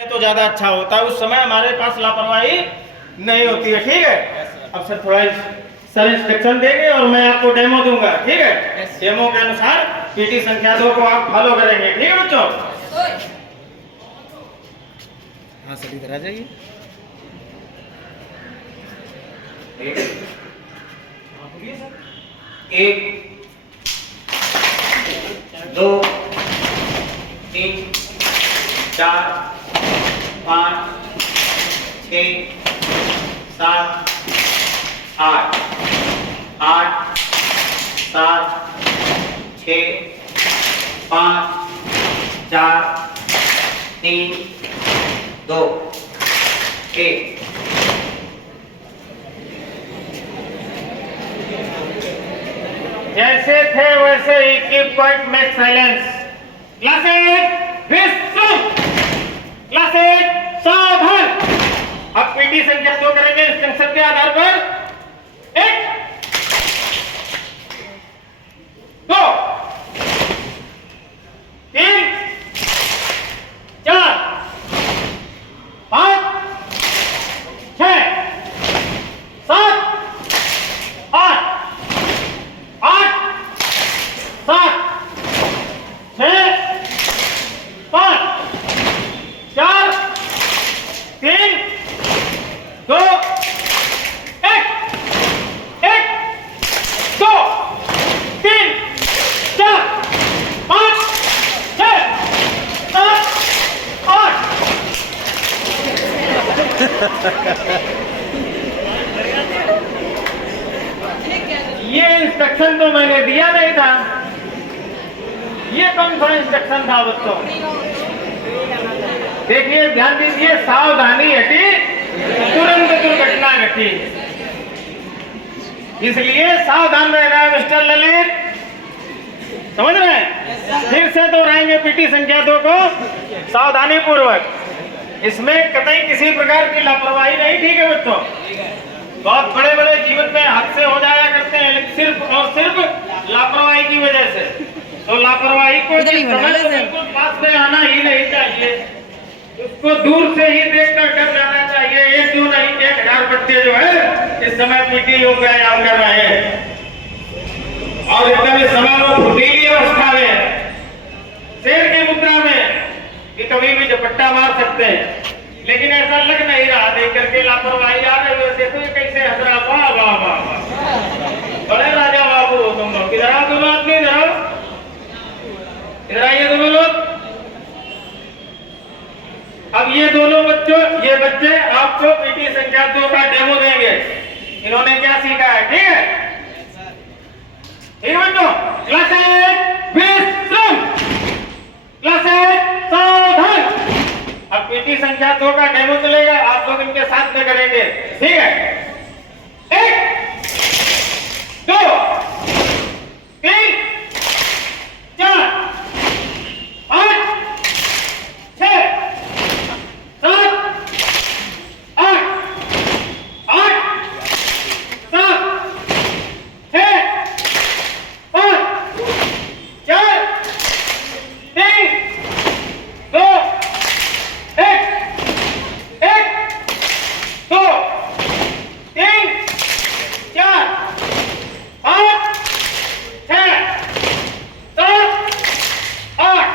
तो ज्यादा अच्छा होता है। उस समय हमारे पास लापरवाही नहीं होती है। ठीक है, अब सर थोड़ा सर इंस्ट्रक्शन देंगे और मैं आपको डेमो दूंगा। ठीक है, डेमो के अनुसार पीटी संख्या 2 को आप फॉलो करेंगे। ठीक है बच्चों? हाँ सर, इधर आ जाइए। एक, दो, तीन, चार, 5, 6, 7, 8, 8, 7, 6, 5, 4, 3, 2, 1। जैसे थे वैसे ही keep quiet, make silence. Class 8 विश्राम, क्लास 8 सावधान। अब पीटी संख्या 2 करेंगे इंस्ट्रक्शन के आधार पर। 1, 2, 3, 4, 5, 6, 7, 8, 8, 7, 6, 5, 4, 3, 2, 1। 1, 2, 3, 4, 5, 6, 7, 8। ये इंस्ट्रक्शन तो मैंने दिया नहीं था। ये कौन सा इंस्ट्रक्शन था बच्चों? देखिए, ध्यान दीजिए, सावधानी हटी तुरंत दुर्घटना घटी। इसलिए सावधान रहना है मिस्टर ललित, समझ रहे हैं? फिर से दोहराएंगे पीटी संख्या 2 को सावधानी पूर्वक। इसमें कतई किसी प्रकार की लापरवाही नहीं। ठीक है बच्चों? बहुत बड़े बड़े जीवन में हादसे हो जाया करते हैं, लेकिन सिर्फ और सिर्फ लापरवाही की वजह से। तो लापरवाही को बिल्कुल पास में आना ही नहीं चाहिए, उसको दूर से ही देखकर कर जाना चाहिए। एक दो नहीं, 1000 बच्चे जो है इस समय पीटी योग व्यायाम कर रहे हैं और एकदम इस समय वो फुर्तीली अवस्था में, शेर की मुद्रा में कि कभी भी झपट्टा मार सकते हैं। लेकिन ऐसा लग नहीं रहा, देख करके लापरवाही आ रही है। देखो ये कैसे हंस रहा। वाह वाह वाह, बड़े राजा बाबू हो तुम लोग। इधर आओ दोनों आदमी, इधर आओ, इधर आइए दोनों लोग। अब ये दोनों बच्चों, ये बच्चे आपको पीटी संख्या 2 का डेमो देंगे। इन्होंने क्या सीखा है? ठीक है, ठीक है बच्चों? क्लास 8 विश्राम, क्लास 8 सावधान। अब पीटी संख्या 2 का डेमो चलेगा, आप लोग इनके साथ में करेंगे। ठीक है? 1, 2, 3, 4, 5, 6, 7, 8, 8, 7, 6, 5, 4, 3, 2, 1। 1, 2, 3, 4, 5, 6, 7, 8,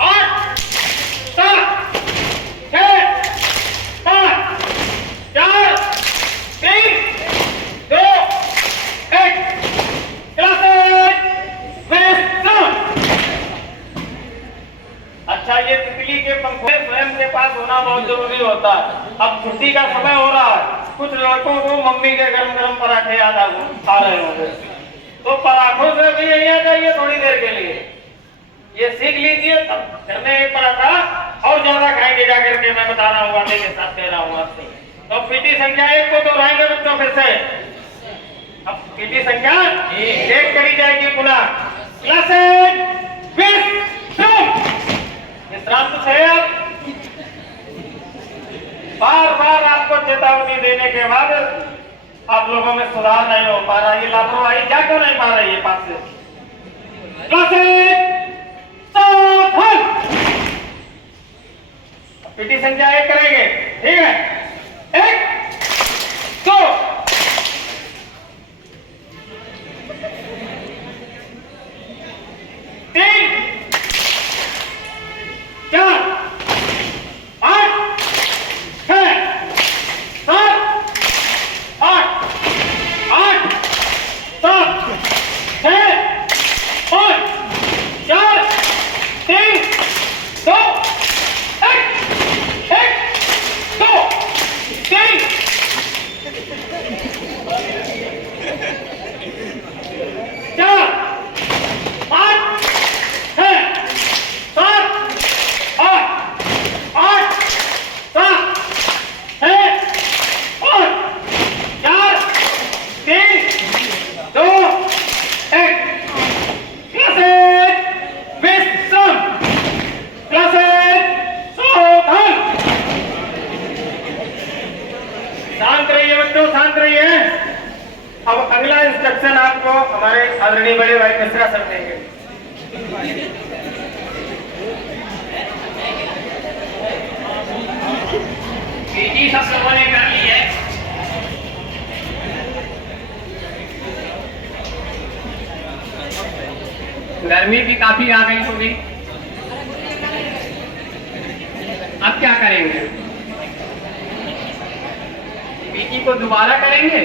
8, 7, 6, 5, 4, 3, 2, 1। क्लास 8 विश्राम। अच्छा, ये तितली के पंखों स्वयं के पास होना बहुत जरूरी होता है। अब छुट्टी का समय हो रहा है, कुछ लड़कों को मम्मी के गरम गरम पराठे याद आ रहे होंगे, तो पराठों से भी यही आ जाइए थोड़ी देर के लिए। ये सीख लीजिए, तब घर में एक पराठा और ज्यादा खाएंगे जाकर के। मैं बता रहा हूँ, वादे के साथ कह रहा हूँ आपसे। तो पीटी संख्या 1 को दोहराएंगे बच्चों फिर से। अब पीटी संख्या 1 करी जाएगी पुनः। क्लास 8 विश्राम। विश्राम तो है। बार बार आपको चेतावनी देने के बाद आप लोगों में सुधार नहीं हो पा रहा। ये लापरवाही क्या क्यों नहीं पा रही है पास से? पीटी संख्या 1 करेंगे, ठीक है। 1 2 3 4 8 6 7 8 8 7 6 5 4 3 2 1 2 3 4 5 6 7 8 8 7 6 5 4 3 2 1 क्लासेस विश्राम, क्लासेस सावधान। शांत रहिए बच्चों, शांत रहिए। अब अगला इंस्ट्रक्शन आपको हमारे आदरणीय बड़े भाई मिश्रा सर देंगे। पीटी सब लोगों ने कर ली है। गर्मी भी काफी आ गई होगी। अब क्या करेंगे? पीटी को दोबारा करेंगे।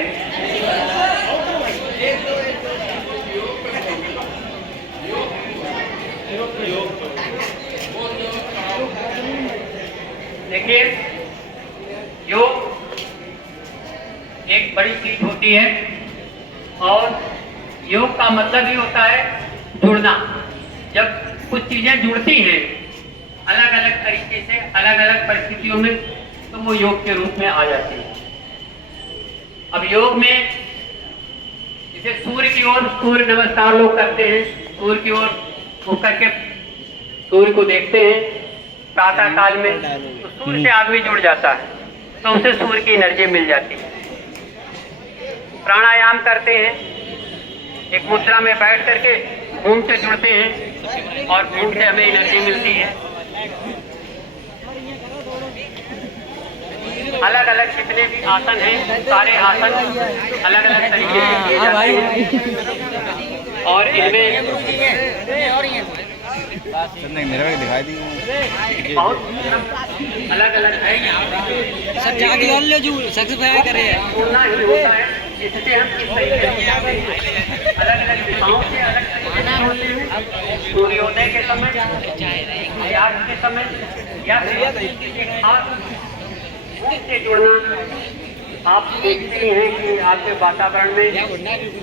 देखिए, योग एक बड़ी चीज होती है और योग का मतलब ही होता है जुड़ना। जब कुछ चीजें जुड़ती हैं अलग अलग तरीके से, अलग अलग परिस्थितियों में, तो वो योग के रूप में आ जाती है। अब योग में जैसे सूर्य की ओर सूर्य नमस्कार लोग करते हैं, सूर्य की ओर होकर के सूर्य को देखते हैं प्रातः काल में, तो सूर्य से आदमी जुड़ जाता है, तो उसे सूर्य की एनर्जी मिल जाती है। प्राणायाम करते हैं, एक मुद्रा में बैठ करके घूम से जुड़ते हैं और घूम से हमें एनर्जी मिलती है। अलग अलग जितने भी आसन हैं, सारे आसन अलग अलग तरीके से किए जाते हैं और इनमें दिखाई दी बहुत अलग अलग है। सब जाके और ले जो सब्सक्राइब करे होना ही होता है, इससे हम किस तरीके से अलग अलग दिशाओं से अलग तरीके से होते हैं। सूर्योदय के समय, सूर्यास्त के समय या से जुड़ना। आप देखते हैं कि आपके वातावरण में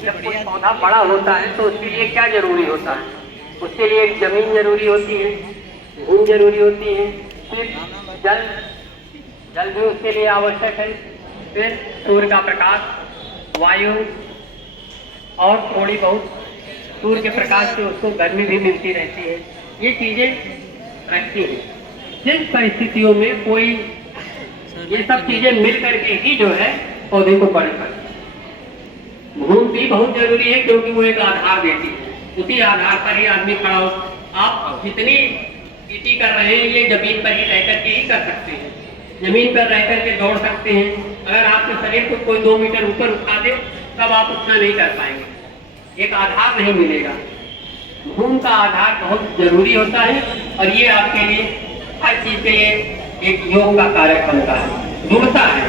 जब कोई पौधा बड़ा होता है तो उसके लिए क्या जरूरी होता है? उसके लिए एक जमीन जरूरी होती है, भूमि जरूरी होती है, फिर जल भी उसके लिए आवश्यक है, फिर सूर्य का प्रकाश, वायु और थोड़ी बहुत सूर्य के प्रकाश से उसको गर्मी भी मिलती रहती है। ये चीजें रखती हैं। जिन परिस्थितियों में कोई ये सब चीजें मिल करके ही जो है पौधे को बड़े करती। भूमि भी बहुत जरूरी है क्योंकि वो एक आधार देती है, उसी आधार पर ही आदमी खड़ा हो। आप जितनी पीटी कर रहे हैं ये जमीन पर ही रह करके ही कर सकते हैं, जमीन पर रह करके दौड़ सकते हैं। अगर आपके शरीर को कोई 2 मीटर ऊपर उठा दे तब आप उतना नहीं कर पाएंगे, एक आधार नहीं मिलेगा। भूमि का आधार बहुत जरूरी होता है और ये आपके लिए हर चीज के लिए एक योग का कारक बनता है, जुड़ता है।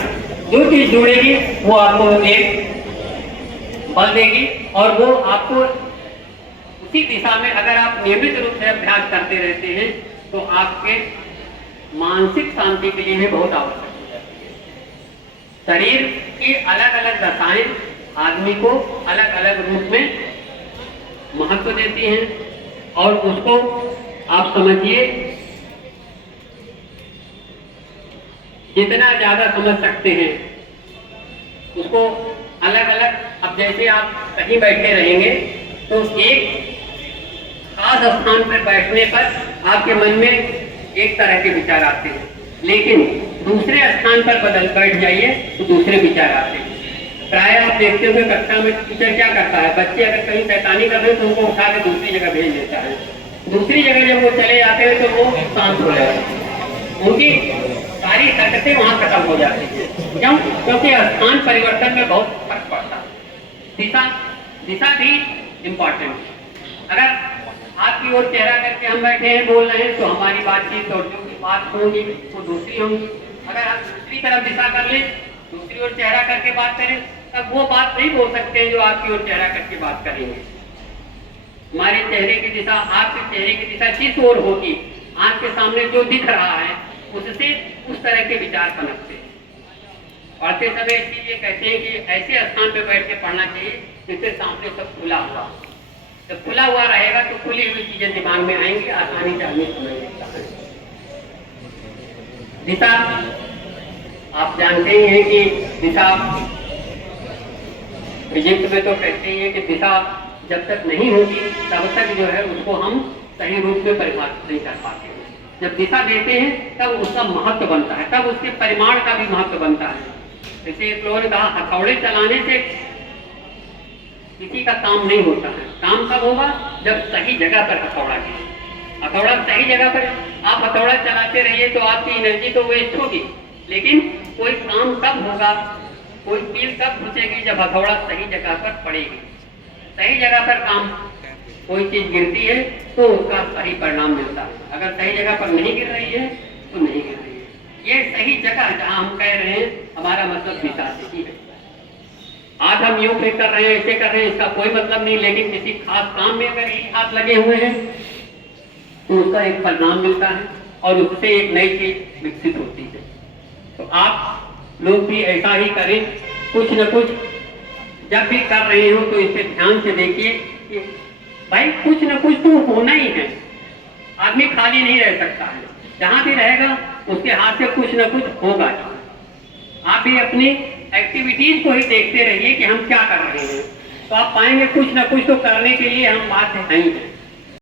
जो चीज जुड़ेगी वो आपको एक बल देगी और वो आपको उसी दिशा में, अगर आप नियमित रूप से अभ्यास करते रहते हैं तो आपके मानसिक शांति के लिए भी बहुत आवश्यक हो जाती है। शरीर की अलग अलग दशाएं आदमी को अलग अलग रूप में महत्व देती हैं और उसको आप समझिए जितना ज्यादा समझ सकते हैं उसको अलग अलग। अब जैसे आप कहीं बैठे रहेंगे तो एक खास स्थान पर बैठने पर आपके मन में एक तरह के विचार आते हैं, लेकिन दूसरे स्थान पर बैठ जाइए तो दूसरे विचार आते हैं। प्राय आप देखते होंगे कक्षा में टीचर क्या करता है, बच्चे अगर कहीं शैतानी कर रहे हैं तो उनको उठा के दूसरी जगह भेज देता है। दूसरी जगह जब वो चले जाते हैं तो वो शांत हो जाता है। उनकी सारी हरकतें वहाँ खत्म हो जाती है। क्यों? क्योंकि स्थान परिवर्तन में बहुत फर्क पड़ता है। दिशा भी इम्पोर्टेंट है। अगर आपकी ओर चेहरा करके हम बैठे हैं, बोल रहे हैं, तो हमारी बातचीत और जो भी बात होगी वो दूसरी होगी। अगर हम दूसरी तरफ दिशा कर लें, दूसरी ओर चेहरा करके बात करें, तब वो बात नहीं बोल सकते जो आपकी ओर चेहरा करके बात करेंगे। हमारे चेहरे की दिशा, आपके चेहरे की दिशा जिस ओर होगी, आपके सामने जो दिख रहा है उससे उस तरह के विचार पनपते हैं। पढ़ते समय इसीलिए कहते हैं कि ऐसे स्थान पे बैठ के पढ़ना चाहिए जिससे सामने सब खुला हुआ। जब खुला हुआ रहेगा तो खुली हुई चीजें दिमाग में आएंगी, आसानी से आदमी समझ सकता है। दिशा आप जानते ही हैं कि दिशा इजिप्ट में तो कहते ही है कि दिशा जब तक नहीं होगी तब तक जो है उसको हम सही रूप में परिभाषित नहीं कर पाते। जब दिशा देते हैं तब उसका महत्व बनता है, तब उसके परिमाण का भी महत्व बनता है। जैसे एक लोगों ने कहा हथौड़े चलाने से किसी का काम नहीं होता है। काम कब होगा? जब सही जगह पर हथौड़ा गिरे। हथौड़ा सही जगह पर, आप हथौड़ा चलाते रहिए तो आपकी एनर्जी तो वेस्ट होगी, लेकिन कोई काम कब होगा, कोई कील कब घुसेगी? जब हथौड़ा सही जगह पर पड़ेगी। सही जगह पर काम कोई चीज गिरती है तो उसका सही परिणाम मिलता है। अगर सही जगह पर नहीं गिर रही है तो नहीं गिर रही है। ये सही जगह जहाँ हम कह रहे हैं, हमारा मतलब दिशा से ही है। आज हम यूं कर रहे हैं, ऐसे कर रहे हैं, इसका कोई मतलब नहीं, लेकिन किसी खास काम में अगर ये हाथ लगे हुए हैं तो उसका एक परिणाम मिलता है और उससे एक नई चीज विकसित होती है। तो आप लोग भी ऐसा ही करें, कुछ न कुछ जब भी कर रहे हो तो इसे ध्यान से देखिए कि भाई कुछ न कुछ तो होना ही है। आदमी खाली नहीं रह सकता है, जहां भी रहेगा उसके हाथ से कुछ न कुछ होगा। आप भी अपनी एक्टिविटीज को ही देखते रहिए कि हम क्या कर रहे हैं, तो आप पाएंगे कुछ न कुछ तो करने के लिए हम बाध्य नहीं हैं।